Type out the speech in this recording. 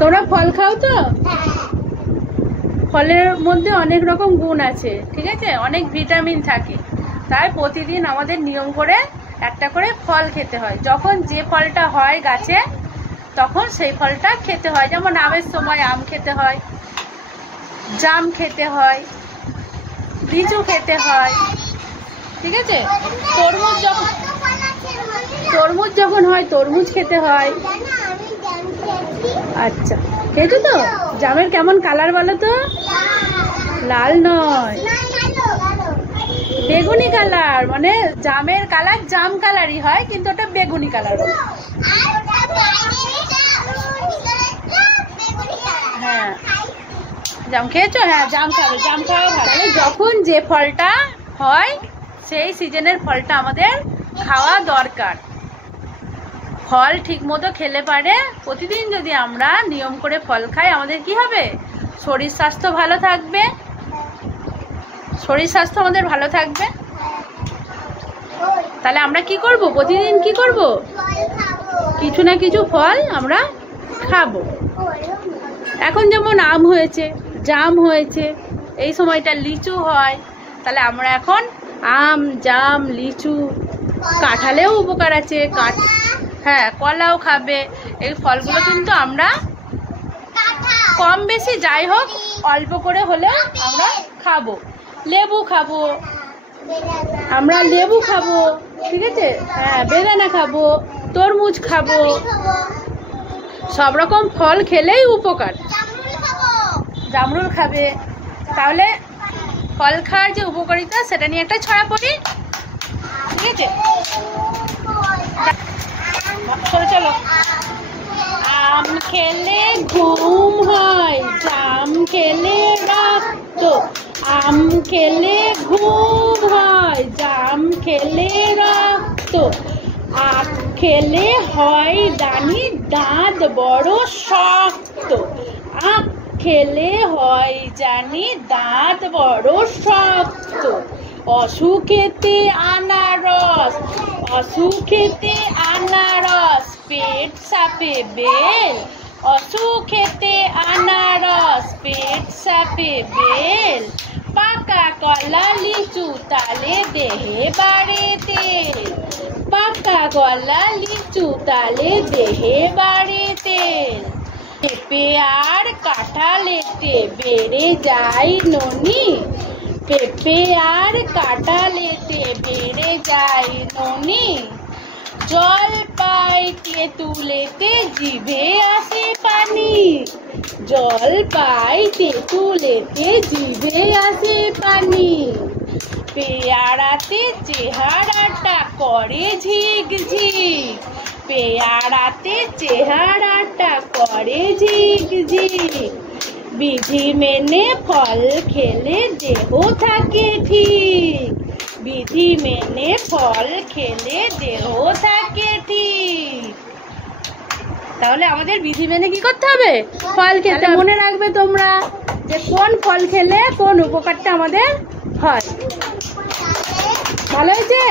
তোমরা ফল খাও তো? ফলের মধ্যে অনেক রকম গুণ আছে, ঠিক আছে, অনেক ভিটামিন থাকে। তাই প্রতিদিন আমাদের নিয়ম করে একটা করে ফল খেতে হয়। যখন যে ফলটা হয় গাছে তখন সেই ফলটা খেতে হয়। যেমন আমের সময় আম খেতে হয়, জাম খেতে হয়, লিচু খেতে হয়, ঠিক আছে। তরমুজ যখন হয় তরমুজ খেতে হয়। আচ্ছা, খেয়েছো তো? জামের কেমন কালার বলো তো? লাল নয়, বেগুনি কালার। মানে জামের কালার জাম কালারই হয়, কিন্তু ওটা বেগুনি কালার। হ্যাঁ, জাম খেয়েছো? হ্যাঁ, জাম খাবে, জাম খাওয়া ভালো। যখন যে ফলটা হয় সেই সিজনের ফলটা আমাদের খাওয়া দরকার। ফল ঠিক মতো খেলে পারে প্রতিদিন যদি আমরা নিয়ম করে ফল খাই, আমাদের কি হবে? শরীর স্বাস্থ্য ভালো থাকবে। শরীর স্বাস্থ্য আমাদের ভালো থাকবে। তাহলে আমরা কি করব? প্রতিদিন কি করব? কিছু না কিছু ফল আমরা খাবো। এখন যেমন আম হয়েছে, জাম হয়েছে, এই সময়টা লিচু হয়। তাহলে আমরা এখন আম, জাম, লিচু, কাঁঠালেও উপকার আছে, হ্যাঁ, কলাও খাবে। এই ফলগুলো কিন্তু আমরা কম বেশি যাই হোক অল্প করে হলেও আমরা খাবো। লেবু খাবো, আমরা লেবু খাবো, ঠিক আছে, হ্যাঁ, বেদানা খাবো, তরমুজ খাবো। সব রকম ফল খেলেই উপকার। জামরুল খাবে। তাহলে ফল খাওয়ার যে উপকারিতা সেটা নিয়ে একটা ছড়া পড়ি, ঠিক আছে? চলো চলো। আম খেলে ঘুম হয়, জাম খেলে রক্ত। আম খেলে ঘুম হয়, জাম খেলে রক্ত। আখ খেলে হয় দানি, দাঁত বড় শক্ত। আখ খেলে হয় জানি, দাঁত বড় শক্ত। অসুখেতে আনারস, অসুখেতে আনারস, পেট সাপে বেল। অসুখেতে আনারস, পেট সাপে বেল। পাকা কলা লিচু তালে দেহে বাড়ে তেল। পাকা কলা লিচু তালে দেহে বাড়ে তেল। পেঁপে আর কাঁঠালেতে বেড়ে যায় ননি। পেঁপে আর কাঁঠালেতে বেড়ে যায় ননি। জলপাই তেঁতুলেতে জিভে আসে পানি। জলপাই তেঁতুলেতে জিভে আসে পানি। পেয়ারাতে চেহারাটা করে ঝিকঝিক। পেয়ারাতে চেহারাটা করে ঝিকঝিক। বিধি মেনে ফল খেলে দেহ থাকে ঠিক। বিধি মেনে ফল খেলে দেহ থাকে ঠিক। তাহলে আমাদের বিধি মেনে কি করতে হবে? ফল খেতে। মনে রাখবে তোমরা যে কোন ফল খেলে কোন উপকারটা আমাদের হয়। ভালো হয়েছে?